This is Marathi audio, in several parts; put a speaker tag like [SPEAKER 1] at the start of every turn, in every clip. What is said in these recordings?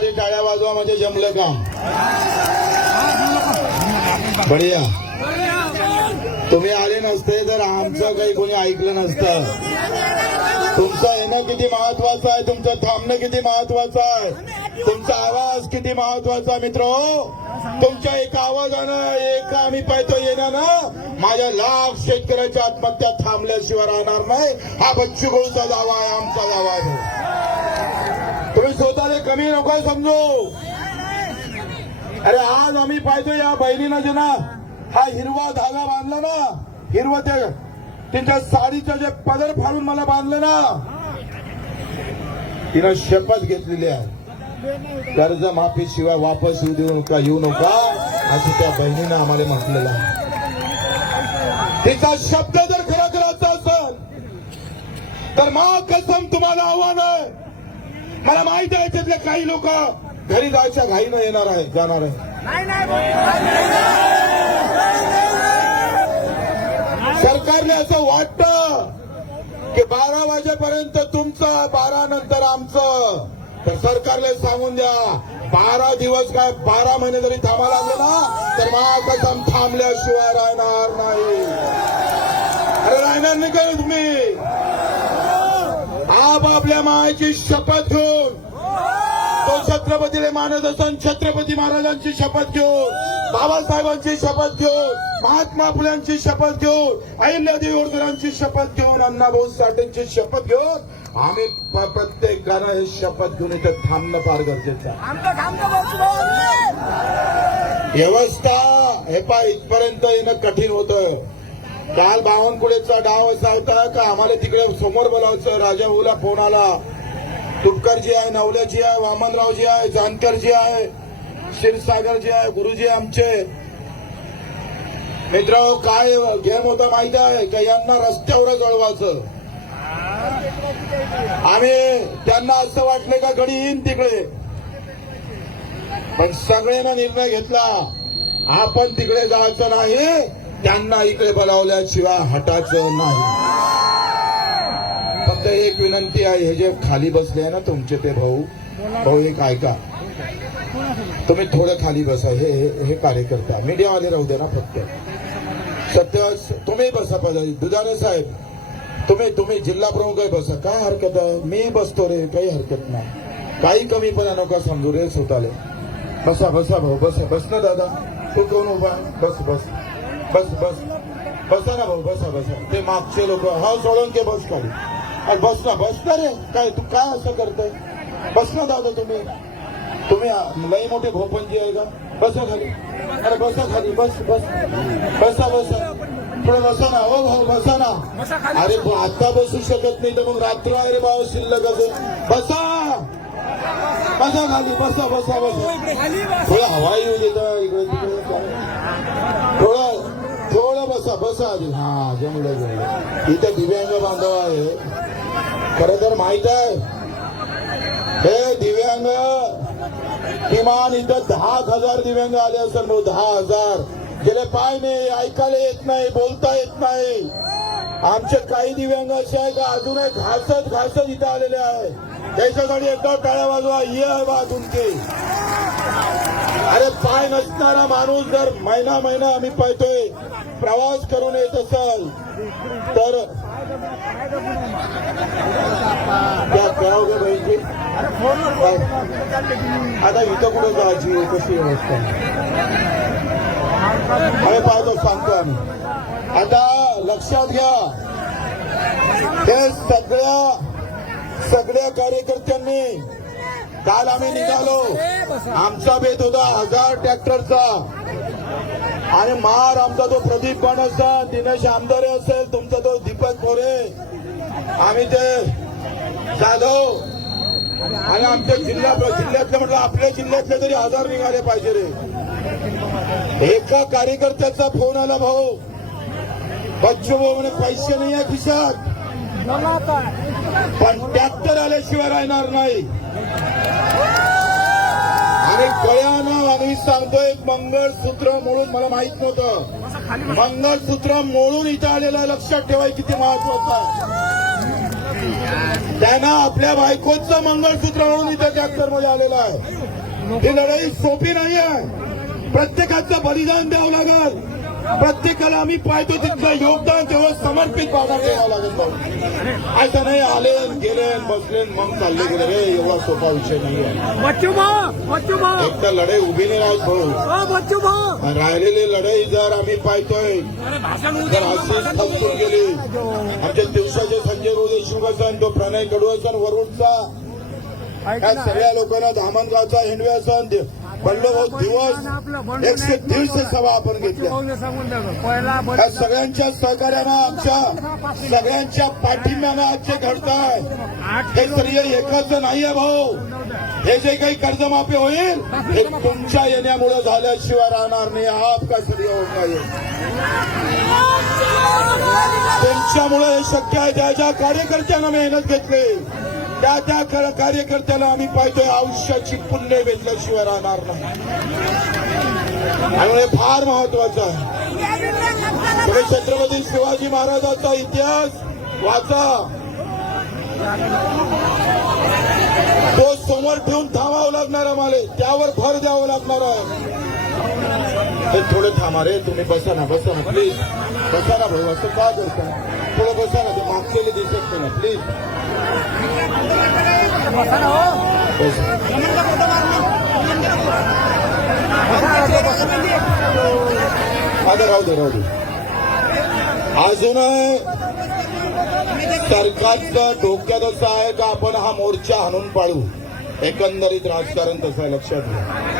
[SPEAKER 1] आधी टाळ्या वाजवा म्हणजे जमलं काम. बढिया. तुम्ही आले नसते तर आमचं काही कोणी ऐकलं नसतं. तुमचं येणं किती महत्वाचं आहे तुमचं थांबणं किती महत्वाचं आहे तुमचा आवाज किती महत्त्वाचा मित्र. तुमच्या एका आवाजानं एका आम्ही पाहतो येण्यानं माझ्या लाख शेतकऱ्याच्या आत्महत्या थांबल्याशिवाय राहणार नाही. हा बच्चू गोळचा दावा आहे आमचा दावा आहे. स्वतःला कमी नको समजू. अरे आज आम्ही पाहतो या बहिणीनं जे ना हा हिरवा धागा बांधला ना हिरव ते तिच्या साडीचं जे पदर फाडून मला बांधलं ना तिनं शपथ घेतलेली आहे. कर्ज माफी शिवाय वापस येऊ देऊ नका येऊ नका असं त्या बहिणीनं आम्हाला म्हटलेलं आहे. तिचा शब्द जर खरा करायचा असेल तर मा कसम तुम्हाला आव्हान आहे. मला माहीत आहे त्यातले काही लोक घरी जायच्या घाईनं येणार आहे जाणार आहे. सरकारने असं वाटतं की बारा वाजेपर्यंत तुमचं बारा नंतर आमचं. तर सरकारला सांगून द्या बारा दिवस काय बारा महिने जरी थांबा लागले ना तर महाकसम थांबल्याशिवाय राहणार नाही. अरे राहणार नाही का तुम्ही? आप आपल्या मायेची शपथ घेऊन. तो छत्रपतीला मानत असून छत्रपती महाराजांची शपथ घेऊन बाबासाहेबांची शपथ घेऊन महात्मा फुल्यांची शपथ घेऊन अहिल्यादेवी होळकरांची शपथ घेऊन अण्णाभाऊ साठेंची शपथ घेऊन आम्ही प्रत्येकानं हे शपथ घेऊन इथं थांबणं फार गरजेचं आहे. व्यवस्था हे पा इथपर्यंत येणं कठीण होतं काल बावनकुळेचा डाव असा होता का आम्हाला तिकडे समोर बोलावचं? राजा भाऊला फोन आला. तुपकरजी आहे नवल्याजी आहे वामनरावजी आहे जानकरजी आहे क्षीरसागरजी आहे गुरुजी आमचे. मित्र काय गेम होता माहीत आहे का? यांना रस्त्यावर जळवायचं. आम्ही त्यांना असं वाटलं का गडी येईन तिकडे? पण सगळ्यांना निर्णय घेतला. आपण तिकडे जायचं नाही. त्यांना इकडे बोलावल्याशिवाय हटायचं नाही. फक्त एक विनंती आहे हे जे खाली बसले आहे ना तुमचे ते भाऊ भाऊ एक ऐका. तुम्ही थोडं खाली बसा हे हे- हे कार्यकर्ता मीडियावाले राहू दे ना फक्त. सत्य तुम्ही बसा पाहिजे दुधाने साहेब. तुम्ही तुम्ही जिल्हा प्रमुख बसा. काय हरकत आहे? मी बसतो रे काही हरकत नाही. काही कमीपणा नका समजू रे स्वतःले. बसा बसा भाऊ बसा. बस ना दादा. तू कोण उभा? बस बस. बस बस. बसा ना भाऊ बसा बसा. ते मागचे लोक हा सोडून के बस खाली अरे बस ना बस ना रे. काय तू काय असं करतोय? बस ना दादा तुम्ही. तुम्ही लई मोठे भोपनजी आहे का? बसा खाली. अरे बसा खाली बस बस. बसा बसा. थोडं बसा ना. हो भाऊ बसा ना. अरे पण आता बसू शकत नाही तर मग रात्र आहे रे बाबा शिल्लक असं बसा! बसा खाली बसा बसा बसा. थोडं हवा येऊ देता इकडे तिकडे. थोडं बसा बसा आधी. हा जमलं जमलं. इथे दिव्यांग बांधव आहे. खर तर माहीत आहे. हे दिव्यांग किमान इथं दहा हजार दिव्यांग आले असेल भाऊ दहा हजार. गेले पाय नाही ऐकायला येत नाही बोलता येत नाही. आमचे काही दिव्यांग असे आहे का अजूनही घासत घासत इथं आलेले आहे त्याच्यासाठी एकदा टाळ्या वाजवा. ये आहे बा तुमची. अरे पाय नसणारा माणूस जर महिना महिना आम्ही पाहतोय प्रवास करून येत असाल तर आता इथं कुठं जायची? कशी व्यवस्था हे पाहतो सांगतो आम्ही. आता लक्षात घ्या हे सगळ्या सगळ्या कार्यकर्त्यांनी काल आम्ही निघालो. आमचा बेत होता हजार ट्रॅक्टरचा. आणि मार आमचा तो प्रदीप पण असेल दिनेश आमदारे असेल तुमचा तो दीपक मोरे. आम्ही ते जाधव. आणि आमच्या जिल्ह्या जिल्ह्यातले म्हटलं आपल्या जिल्ह्यातले तरी हजार निघाले पाहिजे रे. एका कार्यकर्त्याचा फोन आला भाऊ. बच्चू भाऊ म्हणे पैसे नाही आहे खिशात. पण ट्रॅक्टर आल्याशिवाय राहणार नाही. आणि कळ्यानं आम्ही सांगतोय मंगळसूत्र म्हणून मला माहीत नव्हतं. मंगळसूत्र मोडून इथं आलेलं लक्षात ठेवाय किती महत्वाचं आहे. त्यांना आपल्या बायकोचं मंगळसूत्र म्हणून इथं ट्रॅक्टरमध्ये आलेलं आहे. ही लढाई सोपी नाही आहे प्रत्येकाचं बलिदान द्यावं लागल. प्रत्येकाला आम्ही पाहतो तिथलं योगदान तेव्हा समर्पित भावना ठेवावं लागेल भाऊ असं नाही आले गेले बसले मग चालले गेले. रे एवढा सोपा विषय नाही आहे एक तर लढाई उभी नाही राहत भाऊ. राहिलेली लढाई जर आम्ही पाहतोय जर अशीच थमकून गेली आमच्या दिवसाचे संजय रोज देशमुख तो प्रणय कडू वरुडचा सगळ्या लोकांना धामणगावचा हिंडवे असन बल्लभाऊ दिवस एकशे दीडशे सभा आपण घेतल्या. सगळ्यांच्या सहकार्यानं आमच्या सगळ्यांच्या पाठिंब्यानं आजचे घडताय. हे श्रेय एकाच नाहीये भाऊ. हे जे काही कर्जमाफी होईल हे तुमच्या येण्यामुळे झाल्याशिवाय राहणार नाही. हा आपका श्रेय होत नाही तुमच्यामुळे हे शक्य आहे त्या ज्या कार्यकर्त्यांना मेहनत घेतली. त्या त्या कार्यकर्त्याला आम्ही पाहतोय आयुष्याची पुण्य भेटल्याशिवाय राहणार नाही. त्यामुळे फार महत्वाचं आहे. छत्रपती शिवाजी महाराजांचा इतिहास वाचा. तो समोर ठेवून थांबावं लागणार आम्हाला. त्यावर भर द्यावं लागणार आहे. हे थोडं थांबा रे तुम्ही बसा ना बसा ना प्लीज बसा ना भाऊ असं का करता? थोडं बसा ना ते मागचे दिसत नाही ना प्लीज बसा आता राहू दे राहू दे. अजून सरकारचं डोक्यात असं आहे का आपण हा मोर्चा हाणून पाडू एकंदरीत राजकारण तसं आहे लक्षात घ्या.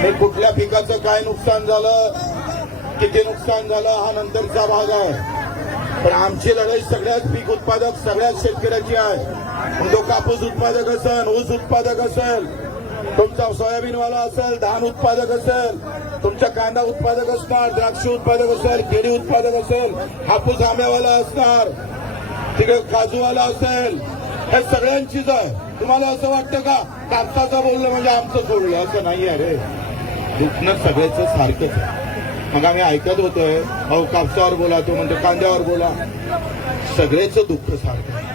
[SPEAKER 1] हे कुठल्या पिकाचं काय नुकसान झालं? किती नुकसान झालं? हा नंतरचा भाग आहे. पण आमची लढाई सगळ्याच पीक उत्पादक सगळ्याच शेतकऱ्याची आहे. मग तो कापूस उत्पादक असेल ऊस उत्पादक असेल तुमचा सोयाबीनवाला असेल धान उत्पादक असेल तुमचा कांदा उत्पादक असणार द्राक्ष उत्पादक असेल केळी उत्पादक असेल हापूस आंब्यावाला असणार तिकडे काजूवाला असेल हे सगळ्यांचीच आहे. तुम्हाला असं वाटतं का? कापसाचं बोललं म्हणजे आमचं सोडलं असं नाही आहे रे. दुखणं सगळ्याचं सारखंच. आहे मग आम्ही ऐकत होतोय अहो कापसावर बोला तो म्हणतो कांद्यावर बोला. सगळ्याचं दुःख सारखं. आहे.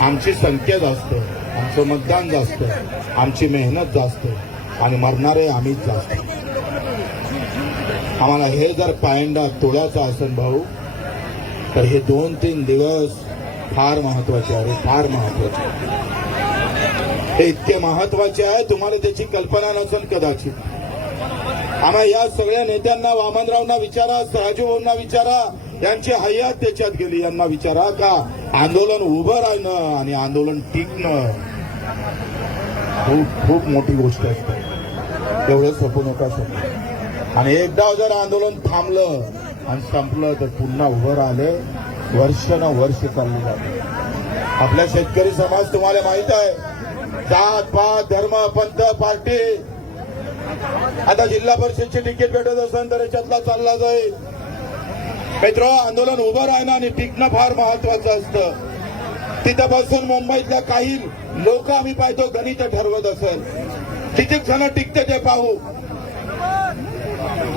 [SPEAKER 1] आमची संख्या जास्त आमचं मतदान जास्त आमची मेहनत जास्त आणि मरणारे आम्हीच जास्त. आम्हाला हे जर पायंडा तोड्याचा असेल भाऊ तर हे दोन तीन दिवस फार महत्त्वाचे आहे फार महत्त्वाचे हे इतके महत्त्वाचे आहे तुम्हाला त्याची कल्पना नसेल कदाचित. आम्हा या सगळ्या नेत्यांना वामनरावना विचारा राजूभाऊंना विचारा यांची हयात त्याच्यात गेली. यांना विचारा का? आंदोलन उभं राहणं आणि आंदोलन टिकणं. खूप खूप मोठी गोष्ट असते एवढं सोपं नका सर. आणि एकदा जर आंदोलन थांबलं आणि संपलं तर पुन्हा उभं राहिलं. वर्ष न वर्ष चाललं जाते. आपला शेतकरी समाज तुम्हाला माहीत आहे जात पात धर्म पंथ पार्टी. आता जिल्हा परिषदची तिकीट भेटत असेल तर याच्यातला चालला जाईल. मित्र आंदोलन उभं राहणं आणि टिकणं फार महत्वाचं असतं. तिथं बसून मुंबईतल्या काही लोक आम्ही पाहतो गणित ठरवत असेल. किती जण टिकते ते पाहू.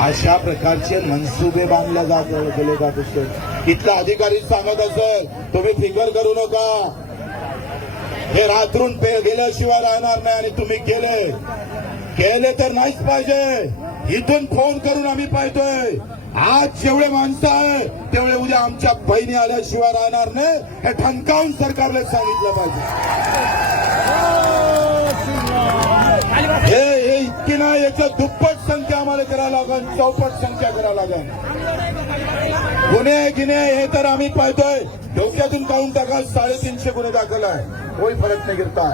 [SPEAKER 1] अशा प्रकारचे मनसुबे बांधले जात गेले जात असेल इथला अधिकारी सांगत असेल तुम्ही फिकर करू नका. हे रात्रून पे गेल्याशिवाय राहणार नाही आणि तुम्ही गेले गेले तर नाहीच पाहिजे. इथून फोन करून आम्ही पाहतोय. आज जेवढे माणसं आहे तेवढे उद्या आमच्या बहिणी आल्याशिवाय राहणार नाही. हे ठणकावून सरकारला सांगितलं पाहिजे. हे हे इतकी नाही याचं दुप्पट संख्या आम्हाला करायला लागेल चौपट संख्या करायला लागेल. गुन्हे गिन्हे हे तर आम्ही पाहतोय. डोक्यातून काढून टाका साडेतीनशे गुन्हे दाखल आहे. कोई फरक नाही गिरता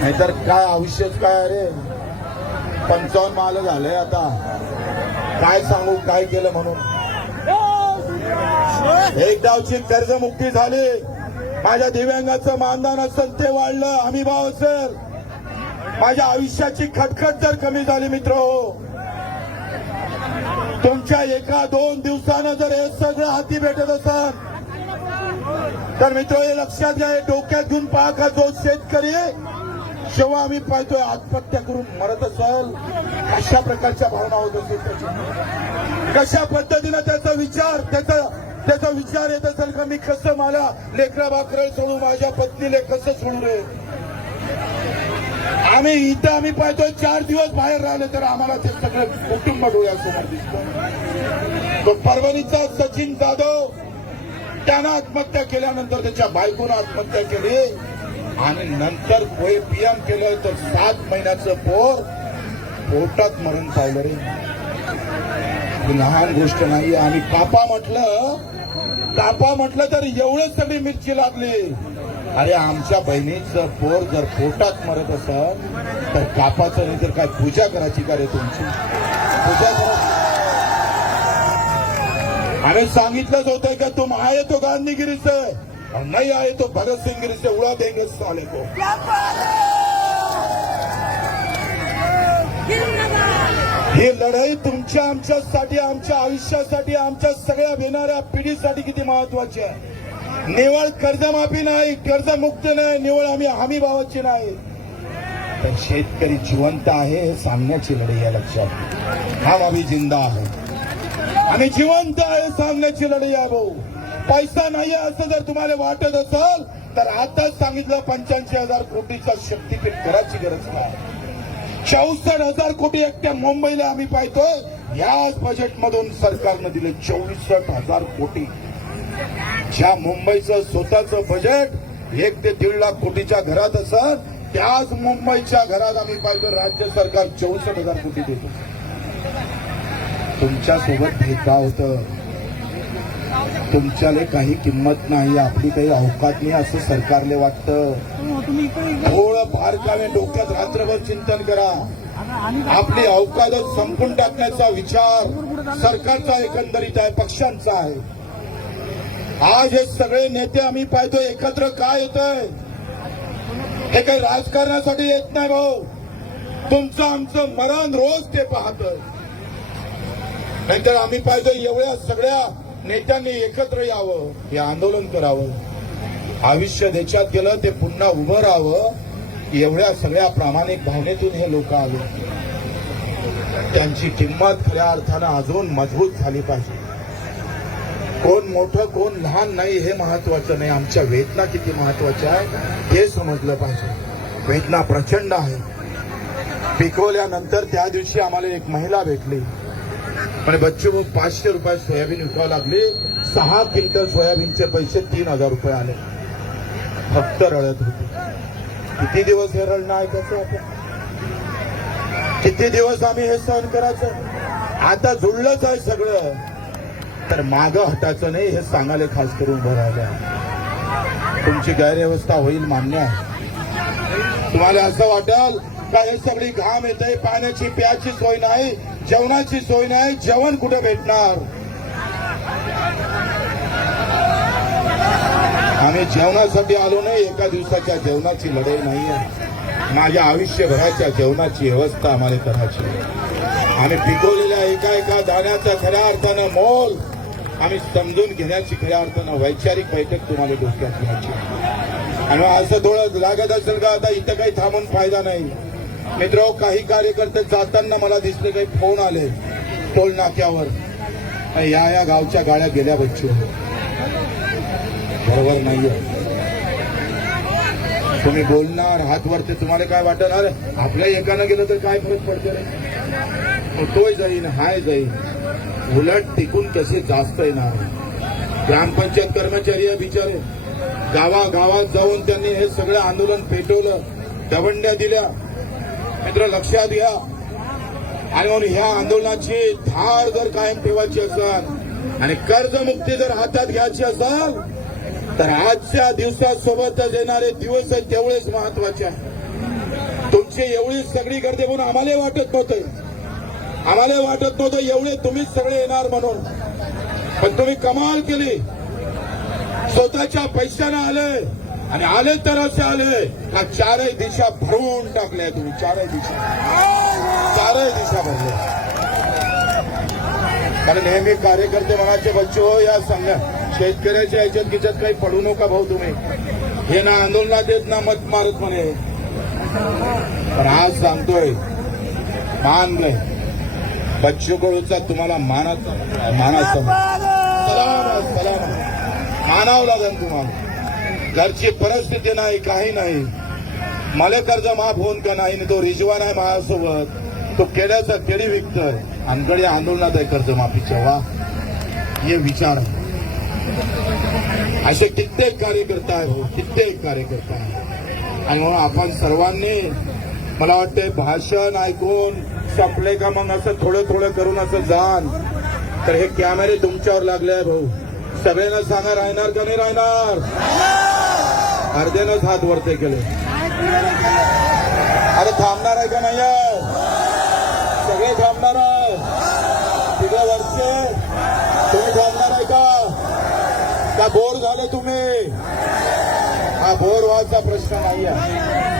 [SPEAKER 1] नाहीतर काय आयुष्यच काय अरे पंचावन्न माल झालंय आता. काय सांगू काय केलं म्हणून? एक डावची कर्जमुक्ती झाली. माझ्या दिव्यांगाचं मानधन असेल ते वाढलं. हमी भाव असेल. माझ्या आयुष्याची खटखट जर कमी झाली मित्र हो तुमच्या एका दोन दिवसानं जर हे सगळं हाती भेटत असाल तर मित्र हे लक्षात घ्या हे डोक्यात घेऊन पहा का जो शेतकरी जेव्हा आम्ही पाहतोय आत्महत्या करून मरत असाल अशा प्रकारच्या भावना होत असेल त्याची कशा पद्धतीनं त्याचा विचार त्याचा त्याचा विचार येत असेल का मी कसं मला लेकरा बाकरं सोडू माझ्या पत्नीले कसं सोडू रे आम्ही इथं आम्ही पाहतोय चार दिवस बाहेर राहिले तर आम्हाला ते सगळं कुटुंब डोळ्यासमोर दिसत. तो परभणीचा सचिन जाधव त्यानं आत्महत्या केल्यानंतर त्याच्या बायकोनं आत्महत्या केली. आणि नंतर कोय पीएम केलं तर सात महिन्याचं पोर पोटात मरण पावलं रे. लहान गोष्ट नाही आम्ही कापा म्हटलं कापा म्हटलं तर एवढं सगळी मिरची लागली. अरे आमच्या बहिणीचं पोर जर पोटात मरत असेल तर कापाचं नाही तर काय पूजा करायची का रे तुमची? पूजा करायची. आम्ही सांगितलंच होतं का तुम आहे तो गांधीगिरीच. नाही आहे तो भगत सिंह उड़ा देंगे आले तो ही लढाई तुमच्या आमच्यासाठी आमच्या आयुष्यासाठी आमच्या सगळ्या येणाऱ्या पिढीसाठी किती महत्वाची आहे. निवळ कर्जमाफी नाही कर्जमुक्त नाही निवळ आम्ही हमी भावाची नाही. तर शेतकरी जिवंत आहे हे सांगण्याची लढाई आहे लक्षात हा आम्ही जिंदा आहे आम्ही जिवंत आहे सांगण्याची लढाई आहे भाऊ. पैसा नाही असं जर तुम्हाला वाटत असेल तर आताच सांगितलं पंच्याऐंशी हजार कोटीचा शक्तीपीठ करायची गरज नाही. चौसष्ट हजार कोटी एकट्या मुंबईला आम्ही पाहतोय. याच बजेटमधून सरकारनं दिले चौसष्ट हजार कोटी. ज्या मुंबईचं स्वतःचं बजेट एक ते दीड लाख कोटीच्या घरात असत त्याच मुंबईच्या घरात आम्ही पाहिजे राज्य सरकार चौसष्ट हजार कोटी देतो. तुमच्यासोबत भेदभाव होतं? तुमच्याले काही किंमत नाही आपली काही अवकात नाही असं सरकारले वाटतं. थोडं बारकावे डोक्यात रात्रभर चिंतन करा. आपली अवकादत संपून टाकण्याचा विचार सरकारचा एकंदरीत आहे पक्षांचा आहे. आज हे सगळे नेते आम्ही पाहतो एकत्र काय येत हे काही राजकारणासाठी येत नाही भाऊ. तुमचं आमचं मरण रोज ते पाहत नाहीतर आम्ही पाहतो एवढ्या सगळ्या नेत्यांनी एकत्र यावं हे आंदोलन करावं. आयुष्य देशात गेलं ते पुन्हा उभं राहावं. एवढ्या सगळ्या प्रामाणिक भावनेतून हे लोक आले. त्यांची किंमत खऱ्या अर्थानं अजून मजबूत झाली पाहिजे. कोण मोठं कोण लहान नाही हे महत्वाचं नाही. आमच्या वेदना किती महत्त्वाच्या आहे हे समजलं पाहिजे. वेदना प्रचंड आहे. पिकवल्यानंतर त्या दिवशी आम्हाला एक महिला भेटली. पण बच्चू भाऊ पाचशे रुपये सोयाबीन विकावं लागली. सहा क्विंटल सोयाबीनचे पैसे तीन हजार रुपये आले. फक्त रडत होते. किती दिवस हे रडणं ऐकायचं आपण किती दिवस आम्ही हे सहन करायचं? आता जुळलंच आहे सगळं. तर मागं हटायचं नाही हे सांगायला खास करून उभं राहिलं. तुमची गैरव्यवस्था होईल मान्य आहे. तुम्हाला असं वाटेल का हे सगळी घाम येते पाण्याची प्याची सोय नाही जेवणाची सोय नाही जेवण कुठे भेटणार? आम्ही जेवणासाठी आलो नाही एका दिवसाच्या जेवणाची लढाई नाही आहे. माझ्या आयुष्यभराच्या जेवणाची व्यवस्था आम्हाला करायची आम्ही पिकवलेल्या एका एका दाण्याचा खऱ्या अर्थानं मोल आम्ही समजून घेण्याची खऱ्या अर्थानं वैचारिक बैठक तुम्हाला डोक्यात घ्यायची आणि असं थोडं लागत असेल का आता इथं काही थांबून फायदा नाही. मित्र काही कार्यकर्ते जाताना मला दिसले काही फोन आले टोल नाक्यावर. या या गावच्या गाड्या गेल्या बच्चू. बरोबर नाहीये. तुम्ही बोलणार हात वरते तुम्हाला काय वाटणार? आपल्या एकानं गेलं तर काय फरक पडतो रे तोय जाईन हाय जाईन. उलट टिकून कसे जास्त येणार? ग्रामपंचायत कर्मचारी बिचारे. गावागावात जाऊन त्यांनी हे सगळं आंदोलन पेटवलं दवंड्या दिल्या. मित्र लक्षात घ्या. आणि म्हणून ह्या आंदोलनाची धार जर कायम ठेवायची असेल आणि कर्जमुक्ती जर हातात घ्यायची असेल तर आजच्या दिवसासोबतच येणारे दिवस तेवढेच महत्त्वाचे आहे तुमची एवढी सगळी गर्दी म्हणून आम्हाला वाटत नव्हतं. आम्हाला वाटत नव्हतं एवढे तुम्हीच सगळे येणार म्हणून. पण तुम्ही कमाल केली. स्वतःच्या पैशानं आले. आणि आले तर असे आले. का चारही दिशा भरून टाकल्या तुम्ही. चारही दिशा. चारही दिशा भरल्या कारण नेहमी कार्यकर्ते म्हणायचे बच्चो हो, या संघ शेतकऱ्याच्या याच्यात किच्यात काही पडू नका भाऊ तुम्ही. हे ना आंदोलनात येत ना मत मारत म्हणे. पण आज सांगतोय मान नाही. बच्चू कडूचा तुम्हाला मानाचा मानाचा. मानावं लागेल तुम्हाला. घरची परिस्थिती नाही काही नाही. मला कर्ज माफ होऊन का नाही तो रिजवान आहे माझ्यासोबत. तो केड्याचा केडी विकतोय. आमकडे आंदोलनात आहे कर्जमाफीच्या वा. हे विचार. असे कित्येक कार्यकर्ता आहे हो, कित्येक कार्यकर्ता आहे आणि म्हणून आपण सर्वांनी मला वाटते भाषण ऐकून संपले का मग? असं थोडं थोडं करून असं जाण. तर हे कॅमेरे तुमच्यावर लागले आहे भाऊ. सगळ्यांना सांगा राहणार का नाही राहणार? अर्ध्यानंच हात वरते केले. अरे थांबणार आहे का नाही सगळे थांबणार आहे. तिकडे वरचे. तुम्ही थांबणार आहे का? का बोर झाले तुम्ही? हा बोर व्हायचा प्रश्न नाही आहे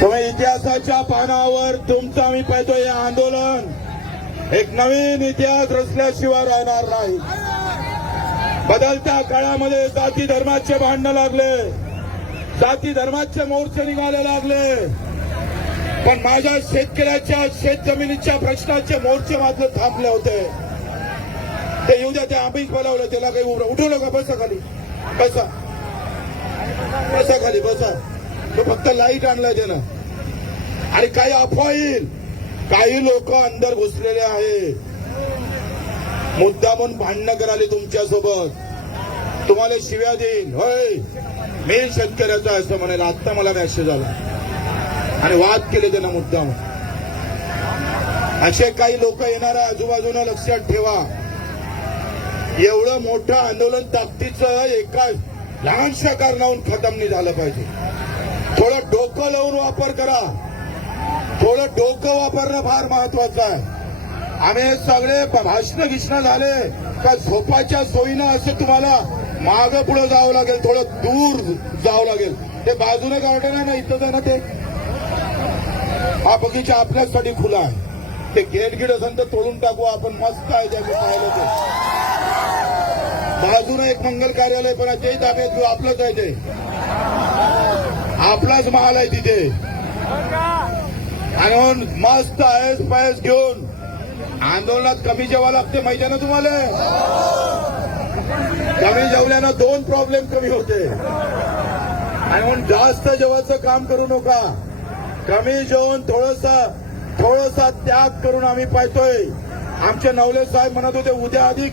[SPEAKER 1] तुम्ही इतिहासाच्या पानावर तुमचं आम्ही पाहतो हे आंदोलन. एक नवीन इतिहास रचल्याशिवाय राहणार नाही. बदलत्या काळामध्ये जाती धर्माचे भांडणं लागले. जाती धर्माचे मोर्चे निघायला लागले. पण माझ्या शेतकऱ्याच्या शेत जमिनीच्या प्रश्नाचे मोर्चे मात्र थांबले होते. ते येऊ द्या ते आम्हीच बोलावलं त्याला काही उभं- उठवलं का बसा खाली. बसा. बसा खाली बसा. तो फक्त लाइट आणलाय त्यानं आणि काही अफवा येईल काही लोक अंदर घुसलेले आहे मुद्दामून भांडणं कराले तुमच्यासोबत तुम्हाला शिव्या देईन. होय. मी शेतकऱ्याचा असं म्हणायला आत्ता मला मॅसेज आला. आणि वाद केले त्यांना मुद्दाम असे काही लोक येणार आहे आजूबाजूला लक्षात ठेवा. एवढं मोठं आंदोलन ताकदीचं एका लहानशा कारणाहून खतम नाही झालं पाहिजे. थोडं डोकं लावून वापर करा. थोडं डोकं वापरणं फार महत्वाचं आहे. आम्ही हे सगळे भाषण गिष्ण झाले का झोपाच्या सोयीनं असं तुम्हाला माग पुढे जावं लागेल थोडं दूर जावं लागेल. ते बाजूने गावठे ना इथं आहे ना ते. हा बगीचा आपल्यासाठी खुला आहे. ते गेट गिट असेल तर तोडून टाकू आपण मस्त आहे त्याचे पाहिलं ते बाजूने एक मंगल कार्यालय पण आहे ते ताब्यात घेऊ आपलंच आहे ते. आपलाच महाल आहे तिथे. आणि म्हणून मस्त आहेस पायस घेऊन आंदोलनात कमी जेवा लागते माहिती आहे ना तुम्हाला? कमी जेवल्यानं दोन प्रॉब्लेम कमी होते. आणि म्हणून जास्त जेवायचं काम करू नका. कमी जेवण थोडसा थोडासा त्याग करून आम्ही पाहतोय. आमचे नवले साहेब म्हणत होते उद्या अधिक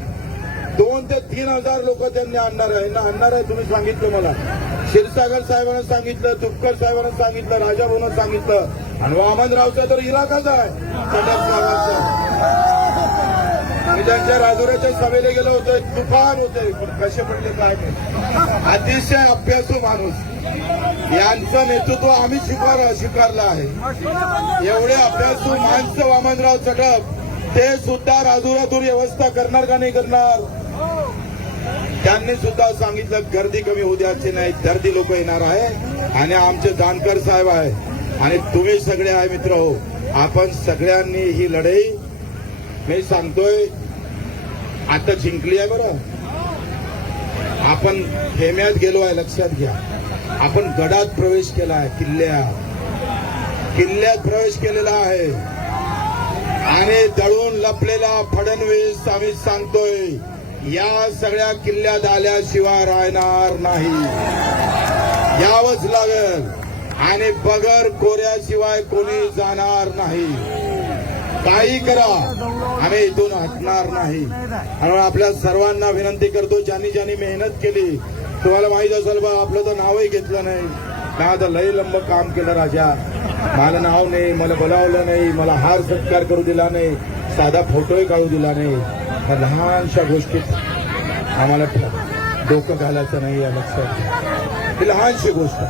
[SPEAKER 1] दोन ते तीन हजार लोक त्यांनी आणणार आहे. ना आणणार आहे तुम्ही सांगितलं मला. क्षीरसागर साहेबांना सांगितलं तुपकर साहेबांना सांगितलं राजाभाऊनं सांगितलं. आणि वामनरावचा तर इलाकाच आहे. मी त्यांच्या राजुऱ्याच्या सभेला गेलो होतो. तुफान होते. पण कसे पडले काय अतिशय अभ्यासू माणूस. यांचं नेतृत्व आम्ही स्वीकार स्वीकारलं आहे. एवढे अभ्यासू माणसं वामनराव चटप ते सुद्धा राजुरातून व्यवस्था करणार का नाही करणार? त्यांनी सुद्धा सांगितलं गर्दी कमी होऊ द्यायची नाही गर्दी लोक येणार आहे. आणि आमचे जानकर साहेब आहे. आणि तुम्ही सगळे आहे मित्र हो. आपण सगळ्यांनी ही लढाई मी सांगतोय आता जिंकली आहे बरं. आपण खेम्यात गेलो आहे लक्षात घ्या. आपण गडात प्रवेश केला आहे किल्ल्या. किल्ल्यात प्रवेश केलेला आहे. आणि दळून लपलेला फडणवीस आम्ही सांगतोय या सगळ्या किल्ल्यात आल्याशिवाय राहणार नाही. यावंच लागल. आणि बगर कोऱ्याशिवाय कोणी जाणार नाही. काही करा. आम्ही इथून हटणार नाही. आणि आपल्या सर्वांना विनंती करतो ज्यांनी ज्यांनी मेहनत केली. तुम्हाला माहीत असेल बा आपलं तर नावही घेतलं नाही. ना तर लय लंब काम केलं राजा? मला नाव नाही मला बोलावलं नाही मला हार सत्कार करू दिला नाही साधा फोटोही काढू दिला नाही. ह्या लहानशा गोष्टीत आम्हाला डोकं घालायचं नाही या लक्षात. ही लहानशी गोष्ट.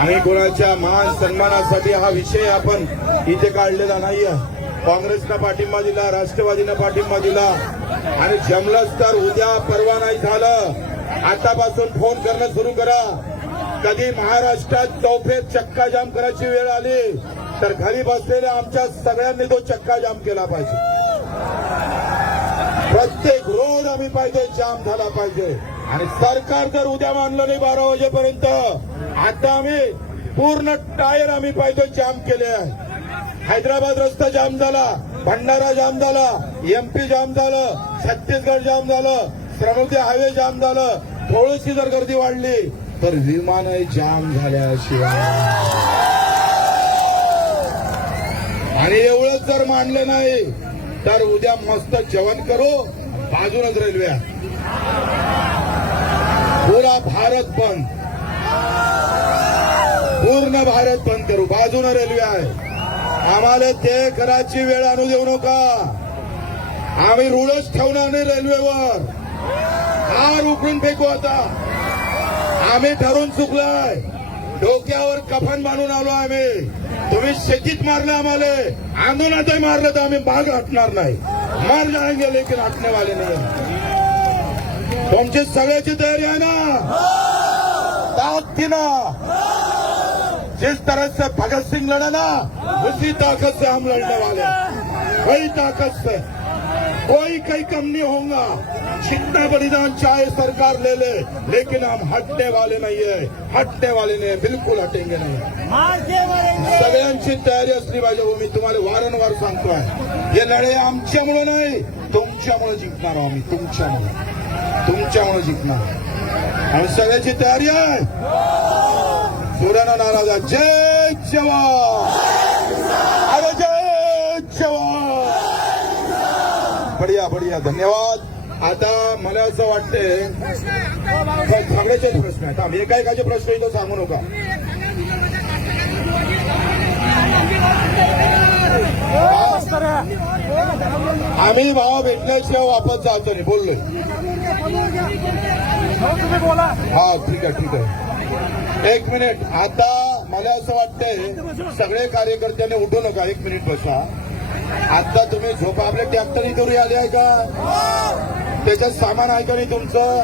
[SPEAKER 1] आणि कोणाच्या मान सन्मानासाठी हा विषय आपण इथे काढलेला नाहीये. काँग्रेसनं पाठिंबा दिला राष्ट्रवादीनं पाठिंबा दिला. आणि जमलंच तर उद्या परवा नाही झालं. आतापासून फोन करणं सुरू करा. कधी महाराष्ट्रात चौफेत चक्का जाम करायची वेळ आली तर घरी बसलेल्या आमच्या सगळ्यांनी तो चक्का जाम केला पाहिजे. प्रत्येक रोज आम्ही पाहिजे जाम झाला पाहिजे. आणि सरकार जर उद्या मानलं नाही बारा वाजेपर्यंत आता आम्ही पूर्ण टायर आम्ही पाहिजे जाम केले आहे. हैदराबाद रस्ता जाम झाला भंडारा जाम झाला एमपी जाम झालं छत्तीसगड जाम झालं श्रमती हायवे जाम झालं थोडीशी जर गर्दी वाढली तर विमान जाम झाल्याशिवाय. आणि एवढंच जर मानलं नाही तर उद्या मस्त जेवण करू बाजूनच रेल्वे पुरा भारत बंद. पूर्ण भारत बंद करू. बाजून रेल्वे आहे. आम्हाला ते कराची वेळ आणू देऊ नका. आम्ही रुळच ठेवणार नाही रेल्वेवर. हार उकळून फेकू आता. आम्ही ठरून चुकलोय. डोक्यावर कफन बांधून आलो आम्ही. तुम्ही शेतीत मारलं आम्हाला. आंदोलनातही मारलं तर आम्ही भाग हटणार नाही. मार जाएंगे लेकिन हटने वाले नाही तुमची सगळ्याची तयारी आहे ना? ताकदीनं जिस तरह से भगत सिंह लड़ा ना उसी ताकत से हम लड़ने वाले वही ताकत से. कोई कहीं कम नहीं होगा। जितना बलिदान चाहे सरकार ले ले लेकिन हम हटने वाले नहीं है। हटने वाले नहीं है, बिल्कुल हटेंगे नहीं सगळ्यांची तयारी असली पाहिजे हो मी तुम्हाला वारंवार सांगतोय हे। लढे आमच्यामुळे नाही तुमच्यामुळे जिंकणार आहोत आम्ही तुमच्यामुळे तुमच्यामुळे जिंकणार आणि सगळ्याची तयारी आहे। सूर्याना नाराज जय जवान! अरे जय जवान! बढिया बढिया धन्यवाद। आता मला असं वाटतंय सगळ्याचेच प्रश्न आहेत आम्ही एकाएकाचे प्रश्न इथं सांगू नका. आम्ही भाव भेटल्याशिवाय वापस जातो नाही.
[SPEAKER 2] बोललो.
[SPEAKER 1] हा ठीक आहे ठीक आहे. एक मिनिट. आता मला असं वाटतंय सगळे कार्यकर्त्यांनी उठू नका. एक मिनिट बसा. आता तुम्ही झोपा आपले ट्रॅक्टर करू आले आहे का? त्याच्यात सामान आहे का नाही तुमचं?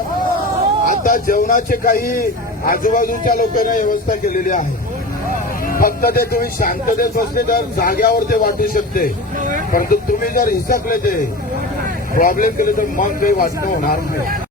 [SPEAKER 1] आता जेवणाचे काही आजूबाजूच्या लोकांना व्यवस्था केलेली आहे. फक्त ते तुम्ही शांततेत बसले तर जाग्यावर ते वाटू शकते. परंतु तुम्ही जर हिसकले ते प्रॉब्लेम केले तर मग काही वाटणं होणार नाही.